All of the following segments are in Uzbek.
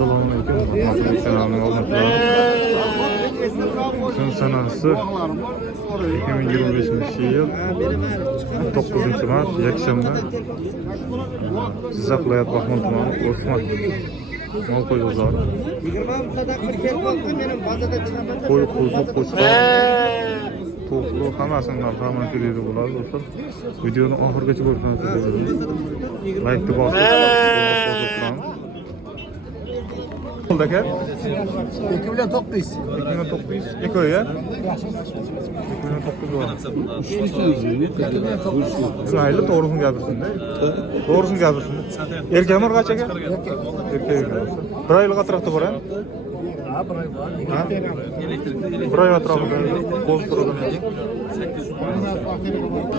Assalomualaikum. Hurmatli kanalning obunachilar. Kun sanasi 2025-yil 9-mart yakshanba. Jizzax viloyati Baxmal tumani O'smat Molqo'y bozori. Qo'y qo'zi qo'chqor to'qli hammasidan hamma keladi bo'ladi do'stlar. Videoni oxirigacha ko'rishingizni so'rayman. Like bosib o'tiramiz. Aka 2 million 900. 2 million 900 ekoy ya? 2 million 900 var. Mayli to'g'risini gapirsin-da. To'g'risini gapirsin. Erkakmi qacha aka? Erkak. Bir oylik atrofda bor-a? Ha, bir oy bor. Ha? Bir oy atrofida qo'z turadi.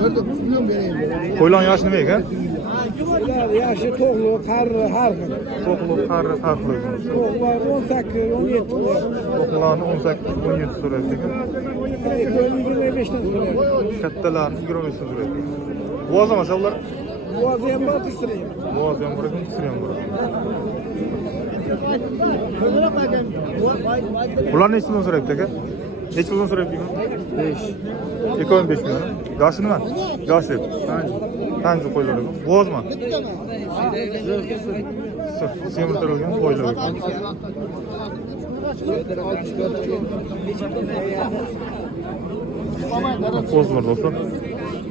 4 million beraylik. Qo'ylan yoshi nima ekan? Yaşı to'g'li, qarri har xil. To'qli qarri har xil. To'g'lar 18, 17. To'qlarni 18, 17 so'raydi ekan. 25 dan so'raydi. Kattalarni 25 dan so'raydi. Bo'z emas ular. Boğazı ham bor, pistirayım. Bo'z ham bor ekan, kisir ham bor. Ularni nechdan so'rayapti aka? Nechdan so'rayapti? 5. 25 million. Yoshi nima? Yoshi. Qancha qo'ylar ekan? Bo'zmi? Semirtirilgan qo'ylar ekan. Qo'zlar do'stlar.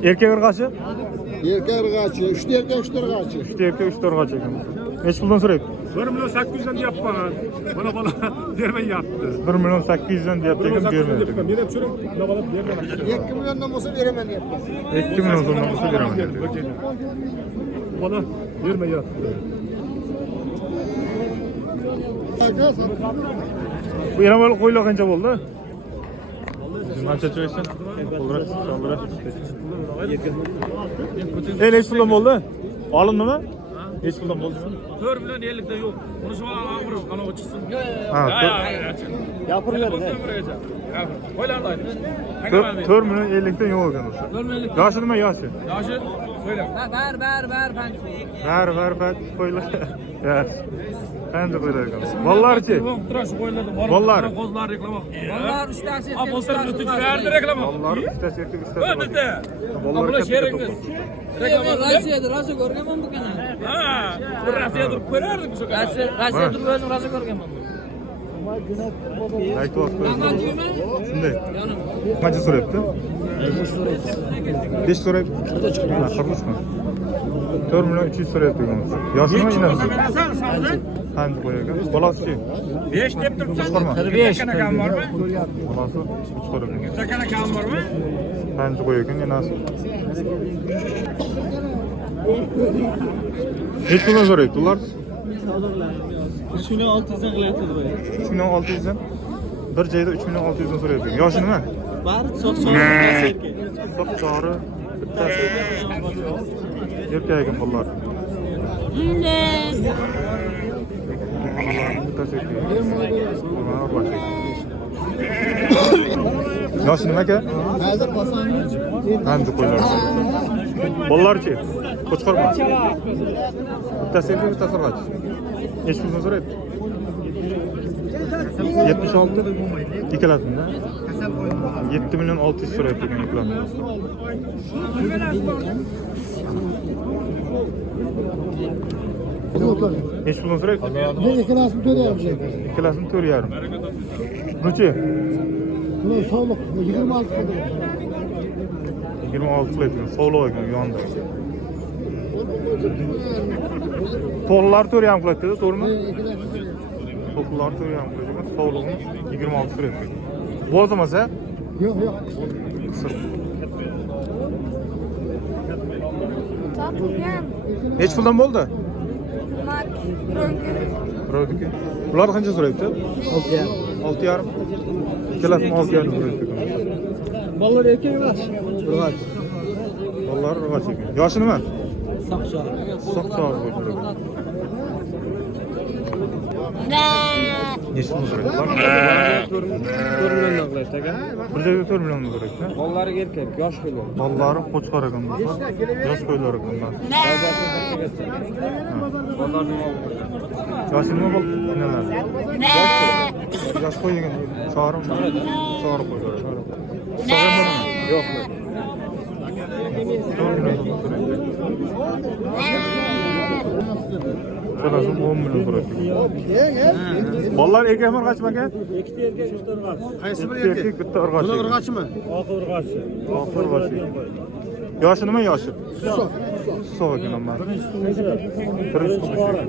Erkak irg'achi? Erkak irg'achi, 3 erkak, 3 irg'achi. 3 erkak, 3 irg'achi ekan. Necha puldan so'rayapti? 1 million 800 dan deyapman. Bana bermayapti. 1 million 800 dan deyapti ekan, bermayapti. Men ham tushirib, bana bermayapti. 2 milliondan bo'lsa beraman deyapti. 2 million so'mdan bo'lsa beraman deyapti. Bana bermayapti. Bu yana böyle qo'ylar qancha bo'ldi? Qancha cho'ysin? Qo'llar, sho'llar. Necha puldan bo'ldi? Olindimi? Necha puldan bo'ldi? 4 million 50 da yo'q. Buni shu og'irib, ana o chiqsin. Ha, Gapiraver. Qo'ylarni ayt. 4 million 50 dan yo'q ekan o'sha. 4 million. Yoshi nima yoshi? Yoshi söyle. Var qo'ylar. Yaxshi. Qancha qo'ylar ekan? Bolalarchi? Turash qo'yiladi. Bollar. Qo'zlar reklama. Bollar uchtasi Ha, bollar verdi reklama. Bolalar ikkitasi erkak, ikkitasi bor. O'tdi. Bolalar Bular sheringiz. Rossiyada rosa ko'rganman bu kanal. Ha, bir Rossiyada turib ko'rardik shu kanal. Rossiya turib o'zim rosa ko'rganman. Aytib qo'ying. Shunday. Qancha so'rayapti? 5 so'rayapti. Ha, 43 mi? 4 million 300 so'rayapti ekan. Yoshi nima inasi? Qancha qo'ygan? Bolasi-chi? 5 deb turibsan. Chiqarma. 5 kana kam bormi? Bolasi chiqargan. 100 kana kam bormi? Qancha qo'ygan inasi? Hech puldan so'rayapti ular. 3 million 600 dan qilyapti bu. 3 million 600 dan. Bir joyda 3 million 600 dan so'rayapti. Yoshi nima? Bari soqchori erkak. Soqchori bittasi. Erkak ekan bolalar. Bittasi erkak. Mana boshqa. Yoshi nima aka? Hozir bosangiz. Qancha qo'ylar? Bolalarchi? Qo'chqormi? Bittasi erkak, bittasi irg'ach. Necha puldan so'rayapti? 76 ikkalasida 7 million 600 so'rayapti ekan ikkalasini. Necha puldan so'rayapti? Ben ikkalasini to'layapman. Ikkalasini 4,5. Bunchi? Bu so'liq 26 qildi. 26 qilyapti. Sog'liq ekan yonida. To'g'rilar 4,5 qilyapti-da, to'g'rimi? To'g'rilar 4,5 qilyapti. Sog'lig'ini 26 qilyapti. Bo'z emas, ha? Yo'q, yo'q. Necha puldan bo'ldi? Mark, Birovniki. Ular qancha so'rayapti? 6,5. Ikkalasini 6,5 so'rayapti ekan. Bollar erkak emas. Irg'ach. Bolalar irg'ach ekan. Yoshi nima? Soqchori. Soqchori qo'ydi. Neçe pul so'raydilar? 4 million so'raydi. Bolalari erkak, yosh qo'ylar. Ballari qo'chqor ekan do'stlar. Yosh qo'ylar ekan. Yoshi nima bo'ldi? Yosh qo'y degan. Chorim qo'ylar. Sog'ayam bormi? Yo'q. 4 million so'raydi. Şurası 10 milyon so'raydi. Ballar erkakmi urg'achmi aka? Ikkita erkak, uchta urg'och. Qaysi bir erkak? Bitta urg'och. Buni urg'ochmi? Oq urg'ochi. Oq urg'och. Yoshi nima yoshi? So'q ekan amma. Birinchi qora.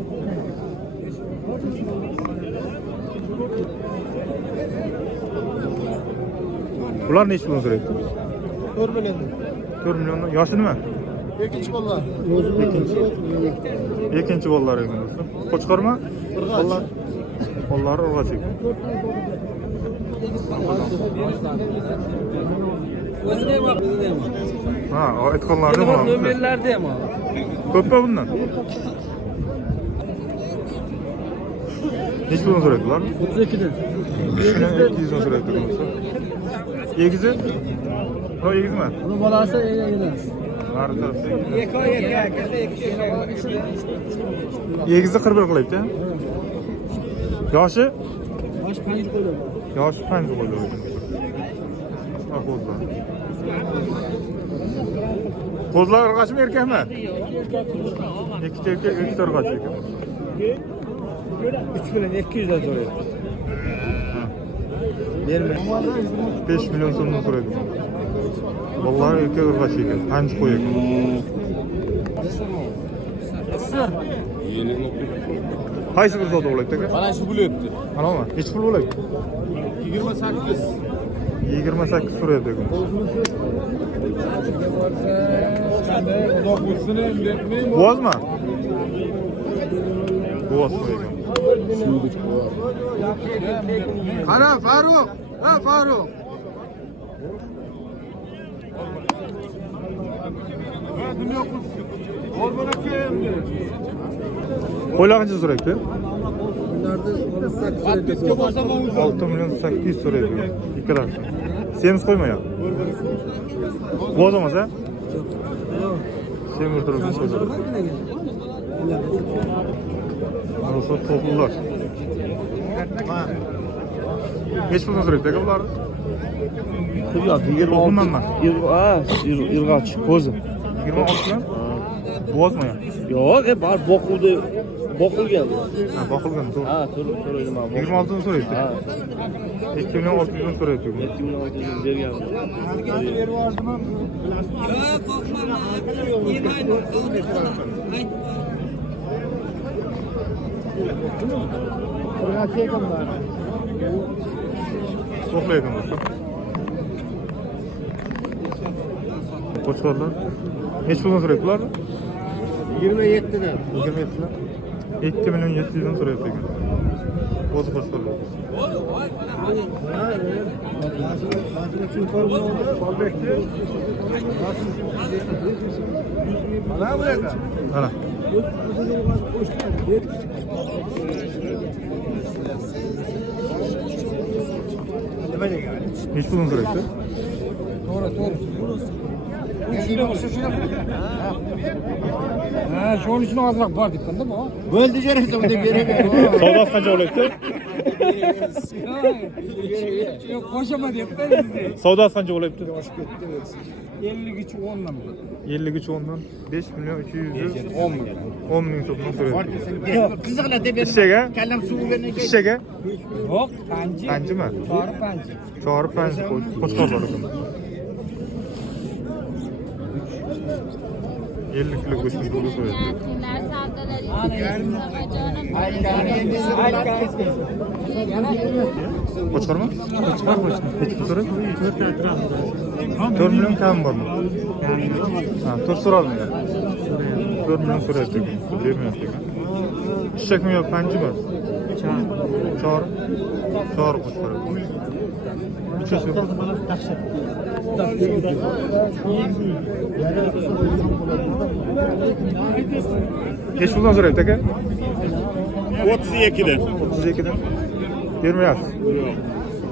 Bular necha pul so'raydi? 4 million. 4 million. Yoshi nima? Ikkinchi bola. Ikkinchi bolalar ekan do'stlar. Qo'chqormi? Bolalar. Bolalar urg'och ekan. O'zida ham, o'zida ham. Ha, aytganlarni ham. Nomerlarda ham. Ko'pmi bundan? Necha pul so'raydilar? 32 dan. 200 so'raydi do'stlar. Egizi? Ha, egizmi? Uni bolasi emas. Nari tarafda. Ikki Egizi 41 qilyapti. Yoshi? Yosh 5 qo'ylar. Yoshi 5 qo'ylar. Qo'zlar. Qo'zlar urg'achmi erkakmi? Ikkita erkak, ikkita urg'och ekan. 3 million 200 dan so'raydi. 5 million so'mdan so'raydi. Bolalar erkak urg'och ekan. 5 qo'y ekan. Qaysi bir savdo bo'layapti aka? Mana shu bo'lyapti. Anami, nech pul bo'layapti? 28. 28 so'rayapti ekan. Bo'zmi? Bo'z qo'y ekan. Qara Farruq. Ha Farruq. Qo'ylar qancha so'rayapti? Ularni 6 million 800 so'raydi. Ikkalasi. Semiz qo'ymayapti. Bo'z emas-a? Semiz turib qo'yadi. Mana shu to'plar. Nech puldan so'rayapti aka bularni? Yo'q, 26. Ha, irg'och, qo'zi. 26 bilan? Bo'zmi? Yo'q, bar boqilgan. Ha, boqilgan to'g'ri. Ha, to'g'ri nima? 26 dan so'rayapti. Ha, 2 million 600 dan so'rayapti. 2600 bergan. To'xlaydi do'stlar. Qo'chqorlar. Nech puldan so'rayapti bular? 27 dan. 27 dan. 2 million 700 dan so'rayapti ekan. O'zi qo'chqorlar. Mana. Nech puldan so'rayapti? Ha, shuning uchun ozroq bor debman-da bu. Bo'ldi jaraysan deb beraver. Savdosi qancha bo'lyapti? Yo'q, qo'shaman debdi bizda. Savdosi qancha bo'lyapti? 53 10 dan. 53 o'ndan 5 million 200 10 million. 10 ming so'mdan so'rayapti. Yo'q, qiziqlar deb berdim. Ishchaga? Kallam suv bergan. Ishchaga? Yo'q, panji. Panjimi? Chori panji. Chori panji qo'chqorlar ekan. 50 kilo go'shtni to'la so'rayapti. Qo'chqormi? Qo'chqor. Nech pul so'rayapti? 4 million kam bormi? Ha, 4 so'ralmagan. 4 million so'rayapti ekan. Bermayapti ekan. Ishchakmi yo panjimi? Chori. Chori qo'chqor. Uchasi yo'q. Nech puldan so'rayapti aka? 32 dan. 32 dan. Bermeyapsiz.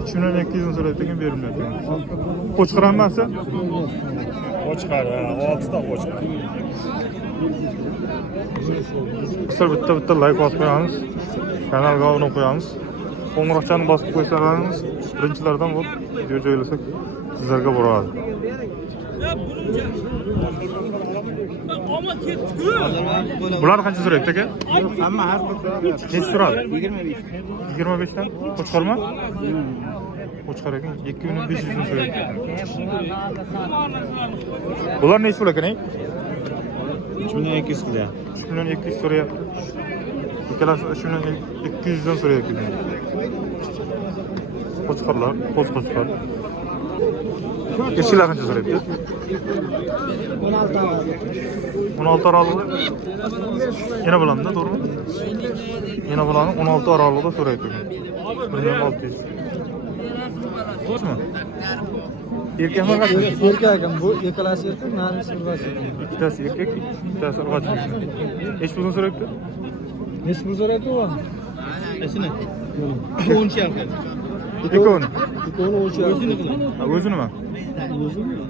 3200 so'rayapti ekan, bermayapti. Qo'chqir hammasi? Qo'chqar, 6 ta qo'chqar. Sizlar bitta like bosib qo'yamiz. Kanalga obuna qo'yamiz. Qo'ng'iroqchani bosib qo'ysalaringiz, birinchilardan bo'lib video joylasak sizlarga boradi. Bular qancha so'rayapti aka? Hamma har bir Necha so'radi? 25. 25 dan. Qo'chqarmi? Qo'chqar ekan 2500 so'm so'rayapti. Bular necha pul ekan? 3200 kilo. 3200 so'rayapti. Ikkalasi 3200 dan so'rayapti. Qo'chqarlar, qo'chqar. Eshiklar qancha so'rayapti? 16 aralig'ida. Yana bularni to'g'rimi? Yana bularni 16 aralig'ida so'rayapti. 1600. Xo'pmi? Erkakmi qancha? Erkakam bu ikkalasi erkak, narisi urg'achi. Ikkitasi erkak, ikkitasi urg'achi. Necha pul so'rayapti? Necha pul so'rayapti u? Esini. 10 shayx. Ikkovini. Ikkovini 10 shayx. O'zinimi?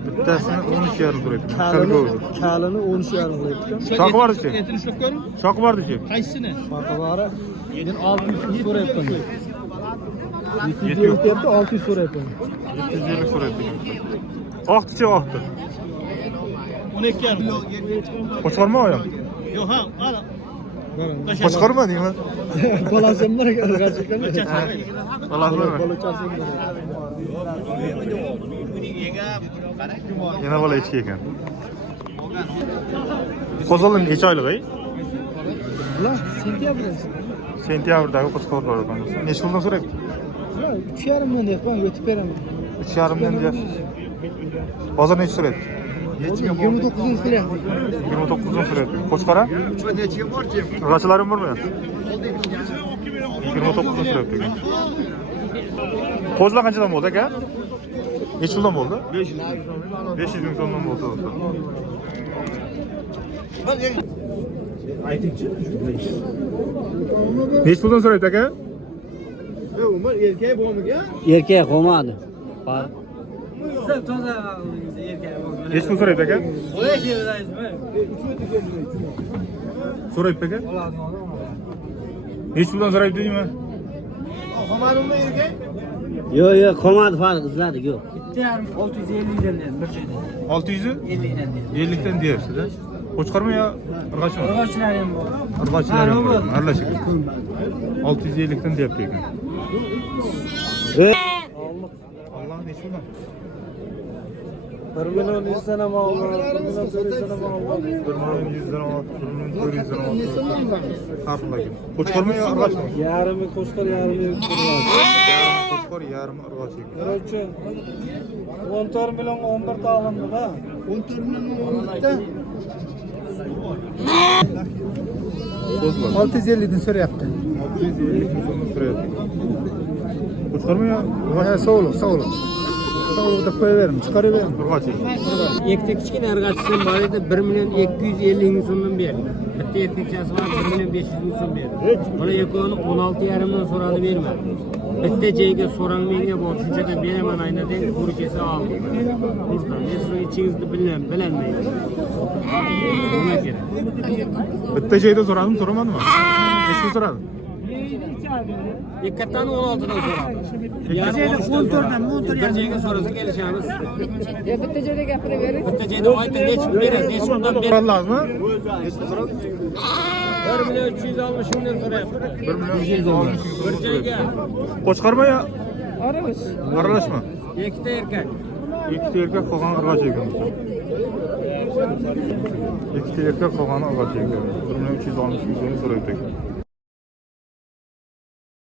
Bittasini 12,5 so'rayapti. Kalgo'di. Kalini 10 shayx qilyapti. Shoqi bordi-chi? Etini ushlab ko'ring. Shoqi bordi-chi? Qaysini? Shoqi men 600 so'rayapman. 700 Yetiyor. so'rayapti, 600 so'rayapman. 750 so'rayapti. Oqdi-chi, oqdi. 12,5. Qo'chqarmi oyim? Yo'q, ha, ana. Qo'chqarmi deyman? Balasamlar urg'achi ekan. Balasizlarmi? Yana bola echki ekan. Qo'zg'olon necha oylik ey? Bular sentyabrda. Sentyabrdagi qo'chqorlar ekan. Necha puldan so'rayapti? 3,5 ming deyapman, yetib beraman. 3,5 ming deyapsiz. Hozir necha so'rayapti? 29 qilyapti. 29 dan so'rayapti. Qo'chqara? G'achilarim bormi? 29 dan so'rayapti ekan. Qo'zlar qanchadan bo'ldi aka? Necha puldan bo'ldi? 500 ming so'mdan bo'ldi do'stlar. Aytingchi. Necha puldan so'rayapti aka? Erkak qolmadi. Necha pul so'rayapti aka? So'rayapti aka? Necha puldan so'rayapti deyman? Yo'q, qolmadi farq izladi, yo'q. 650 dan dedi bir joyda. 600? 50 dan dedi. 50 dan deyapsiz-da. Qo'chqarmi yo urg'achmi? Urg'achilar ham bor. Urg'achilar ham bor. Aralashib. 650 dan deyapti ekan. Allah necha puldan? 1 million 100 dan ham oldi. 1 million 400 dan ham oldi. 1 million 100 dan oldi. 1 million 400 dan oldi. Harflarga. Qo'chqarmi yo urg'achmi? Yarimi qo'shqar, yarimi Qo'chqar, yarmi urg'ach ekan. Birinchi 14 million 11 ta olindi-da. 14 million 11 ta. Qo'zlar. 650 dan so'rayapti. 650 ming so'm so'rayapti. Qo'chqarmi yo Sog'liq. Sog'liqda qo'yaverim, chiqaraverim. urg'ach ekan. Ikkita kichkina irg'achisi bor edi, 1 million 250 ming so'mdan berdi. Bitta erkakchasi bor, 1 million 500 ming so'm berdi. Buni yakoni 16,5 ming so'radi, bermadi. Bitta joyga so'ralmanga bor, shunchada beraman aynadan ko'rkesa oldi. Burada men sizni ichingizni bilmayman. Nima kerak? Bitta joyda so'radim, so'ramadimmi? Necha so'radim? Ikkatani 16 dan so'radi. Bir joyda 14 dan, 14 Bir joyga so'rasa kelishamiz. Bitta joyda gapiraverasiz. Bitta joyda ayting, nechta berasiz, nechta puldan berasiz? So'radingizmi? Necha so'radim? 1 million 360 mingdan so'rayapti. 1 million 360 Bir joyga Qo'chqarmi yo Aralash. aralashmi? ikkita erkak. Ikkita erkak qolgan urg'ach ekan. Ikkita erkak qolgan urg'ach ekan. 1 million 360 ming so'm so'rayapti ekan.